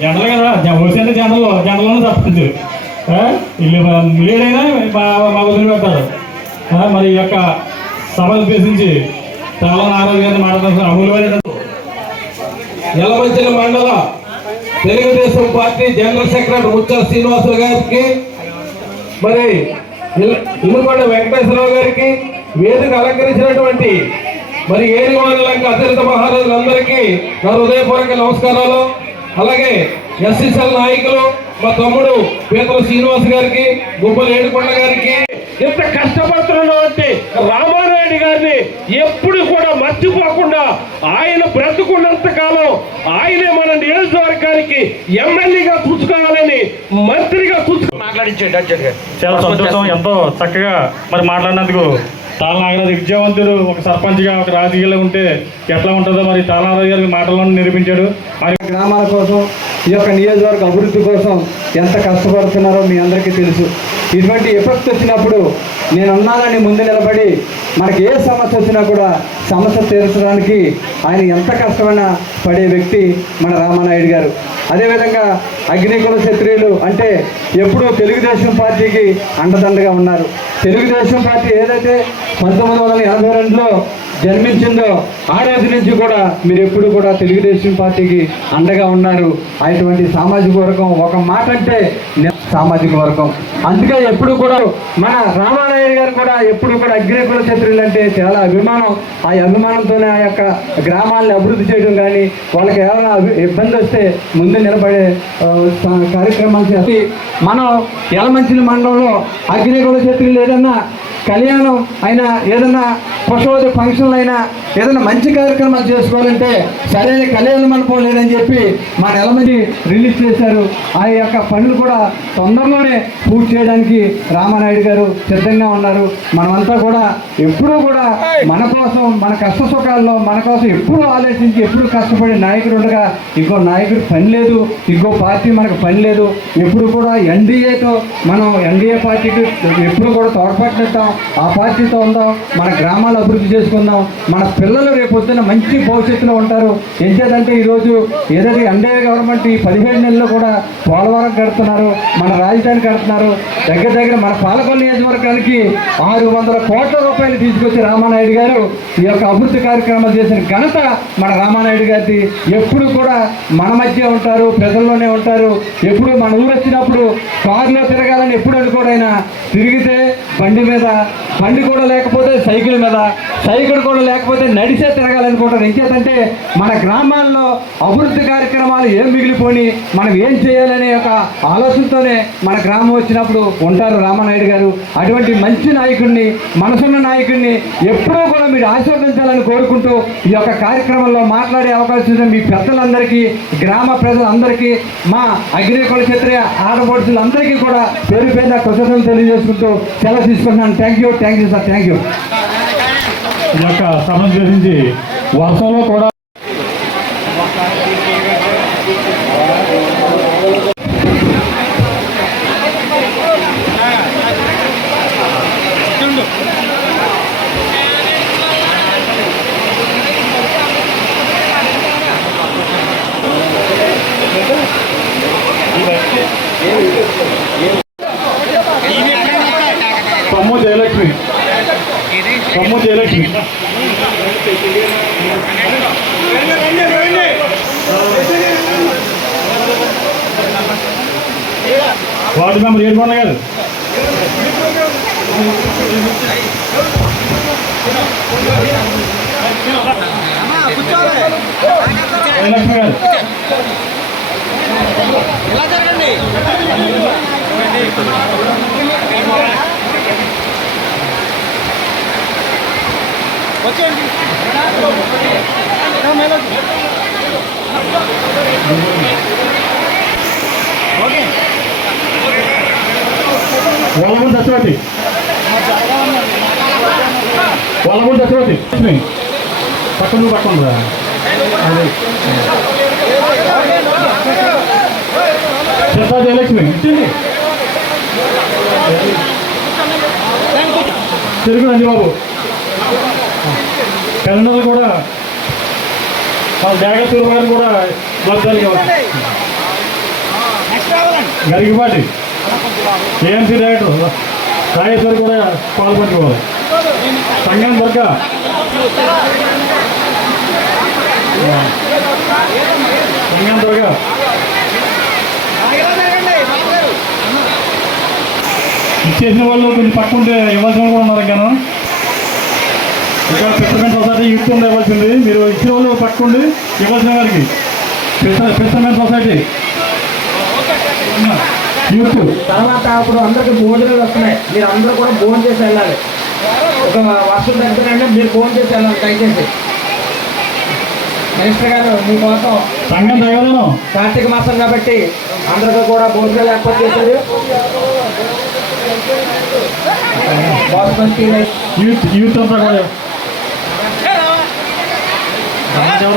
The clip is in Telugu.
జనరల్ కదా వచ్చిన జనరల్ జనరల్ తప్పదు ఇల్లు లేడైనా మా వదిలి మరి ఈ యొక్క సభను ఉద్దేశించి చాలా ఆరోగ్యాన్ని గారిని మాట్లాడుతున్న అమూల్యమైన యలమంచిల మండల Telugu Desam party general secretary Muchchala Srinivasulu గారికి మరి ఇల్- వెంకటేశ్వరరావు గారికి వేదిక అలంకరించినటువంటి మరి ఏడు మండలంక అతిరిత మహారాజులందరికీ నా హృదయపూర్వక నమస్కారాలు. అలాగే ఎస్ఎస్ఎల్ నాయకులు మా తమ్ముడు పీతల శ్రీనివాస్ గారికి గుబ్బల ఏడుకొండ గారికి ఎంత కష్టపడుతున్నటువంటి రామారాయుడు గారిని ఎప్పుడు కూడా మర్చిపోకుండా ఆయన బ్రతుకున్నంత కాలం ఆయనే మన నియోజకవర్గానికి ఎమ్మెల్యేగా పుచ్చుకోవాలి మంత్రిగా చూసుకో మాట్లాడించండి అర్జున్ చాలా సంతోషం ఎంతో చక్కగా మరి మాట్లాడినందుకు. తాళ నాగరాజు విద్యావంతుడు ఒక సర్పంచ్గా ఒక రాజకీయాల్లో ఉంటే ఎట్లా ఉంటుందో మరి తాళ నాగరాజు గారి మాటల్లో నిరూపించాడు. మరి గ్రామాల కోసం ఈ యొక్క నియోజకవర్గ అభివృద్ధి కోసం ఎంత కష్టపడుతున్నారో మీ అందరికీ తెలుసు. ఇటువంటి ఎఫెక్ట్ వచ్చినప్పుడు నేను ఉన్నానని ముందు నిలబడి మనకి ఏ సమస్య వచ్చినా కూడా సమస్య తీర్చడానికి ఆయన ఎంత కష్టమైనా పడే వ్యక్తి మన రామానాయుడు గారు. అదేవిధంగా అగ్నికుల క్షత్రియులు అంటే ఎప్పుడూ తెలుగుదేశం పార్టీకి అండదండగా ఉన్నారు. తెలుగుదేశం పార్టీ ఏదైతే పంతొమ్మిది వందల ఎనభై రెండులో జన్మించిందో ఆ రోజు నుంచి కూడా మీరు ఎప్పుడు కూడా తెలుగుదేశం పార్టీకి అండగా ఉన్నారు. అటువంటి సామాజిక వర్గం ఒక మాట అంటే సామాజిక వర్గం. అందుకే ఎప్పుడు కూడా మన రామారాయ గారు కూడా ఎప్పుడు కూడా అగ్రికుల క్షత్రులు అంటే చాలా అభిమానం. ఆ అభిమానంతోనే ఆ యొక్క గ్రామాలను అభివృద్ధి చేయడం కానీ వాళ్ళకి ఏమైనా ఇబ్బంది వస్తే ముందు నిలబడే కార్యక్రమాలు చేసి మనం ఎలమంచిన మండలంలో అగ్నికుల క్షత్రులు ఏదన్నా కళ్యాణం అయినా ఏదైనా పుష్పవతి ఫంక్షన్లు అయినా ఏదైనా మంచి కార్యక్రమాలు చేసుకోవాలంటే సరైన కళ్యాణ మండపం లేదని చెప్పి మా నెలమంది రిలీజ్ చేశారు. ఆ యొక్క పనులు కూడా తొందరలోనే పూర్తి చేయడానికి రామానాయుడు గారు సిద్ధంగా ఉన్నారు. మనమంతా కూడా ఎప్పుడూ కూడా మన కోసం మన కష్ట సుఖాల్లో మన కోసం ఎప్పుడూ ఆలోచించి ఎప్పుడు కష్టపడే నాయకుడు ఉండగా ఇంకో నాయకుడు పని లేదు ఇంకో పార్టీ మనకు పని లేదు. ఎప్పుడు కూడా ఎన్డీఏతో మనం ఎన్డీఏ పార్టీకి ఎప్పుడు కూడా తోడ్పడినట్టాం ఆ పార్టీతో ఉందాం మన గ్రామాలు అభివృద్ధి చేసుకుందాం మన పిల్లలు రేపు పొద్దున్న మంచి భవిష్యత్తులో ఉంటారు. ఎంతేదంటే ఈరోజు ఏదైతే ఎన్డీఏ గవర్నమెంట్ ఈ పదిహేడు నెలల్లో కూడా పోలవరం కడుతున్నారు మన రాజధాని కడుతున్నారు దగ్గర దగ్గర మన పాలకొల్లు నియోజకవర్గానికి ఆరు వందల కోట్ల రూపాయలు తీసుకొచ్చి రామానాయుడు గారు ఈ యొక్క అభివృద్ధి కార్యక్రమాలు చేసిన ఘనత మన రామానాయుడు గారిది. ఎప్పుడు కూడా మన మధ్య ఉంటారు ప్రజల్లోనే ఉంటారు. ఎప్పుడు మన ఊరు వచ్చినప్పుడు కారులో తిరగాలని ఎప్పుడు అనుకోడైనా తిరిగితే బండి మీద బండి కూడా లేకపోతే సైకిల్ మీద సైకిల్ కూడా లేకపోతే నడిచే తిరగాలనుకుంటారు. ఇంకేతంటే మన గ్రామాల్లో అభివృద్ధి కార్యక్రమాలు ఏం మిగిలిపోయి మనం ఏం చేయాలనే ఒక ఆలోచనతోనే మన గ్రామం వచ్చినప్పుడు ఉంటారు రామానాయుడు గారు. అటువంటి మంచి నాయకుడిని మనసున్న నాయకుడిని ఎప్పుడూ కూడా మీరు ఆశీర్వదించాలని కోరుకుంటూ ఈ యొక్క కార్యక్రమంలో మాట్లాడే అవకాశం మీ పెద్దలందరికీ గ్రామ ప్రజలందరికీ మా అగ్నికుల క్షత్రియ ఆడపడుతులందరికీ కూడా పేరు పేద కృతజ్ఞతలు తెలియజేసుకుంటూ సెలవు తీసుకుంటున్నాను. Thank you thank you sir thank you ఈ యొక్క సమస్య ఉద్దేశించి వర్షంలో కూడా కొమ్ము జయలక్ష్మి వార్డు మెంబర్ ఏడుకొండ గారు. జయలక్ష్మి గారు. వల్లమూడి దశవతి లక్ష్మి పక్కన నువ్వు పక్కన రా అదే చిత్తా జయలక్ష్మి ఇచ్చింది తిరుగు రండి బాబు కన్నడలు కూడా మన జాగ్రత్త గారిని కూడా వర్గాలు గరిగిపాటి ఏఎంసీ డైరెక్టర్ రాజేశ్వర్ కూడా పాల్పంచుకోవాలి సంఘం దుర్గ సంఘం దుర్గ ఇచ్చేసిన వాళ్ళు కొంచెం పక్కుంటే ఇవ్వాల్సిన కూడా ఉన్నారు కానీ ఇంకా పిస్టమెంట్ సొసైటీ యూత్ ఉండే ఇవ్వాల్సింది. మీరు ఇచ్చిన వాళ్ళు పక్కుండి ఇవ్వాల్సిన వారికి. పిస్టమెంట్ సొసైటీ యూత్. తర్వాత అప్పుడు అందరికి భోజనాలు వస్తున్నాయి. మీరు అందరూ కూడా భోజనం చేసి వెళ్ళాలి. ఒక వర్షం దగ్గరంటే మీరు భోజనం చేసి వెళ్ళాలి దయచేసి మినిస్టర్ గారు మీకోసం సంఘం కార్తీక మాసం కాబట్టి అందరికీ కూడా భోజనాలు ఏర్పాటు చేశారు. యూత్ యూత్ అంతా కూడా. சமாஜம்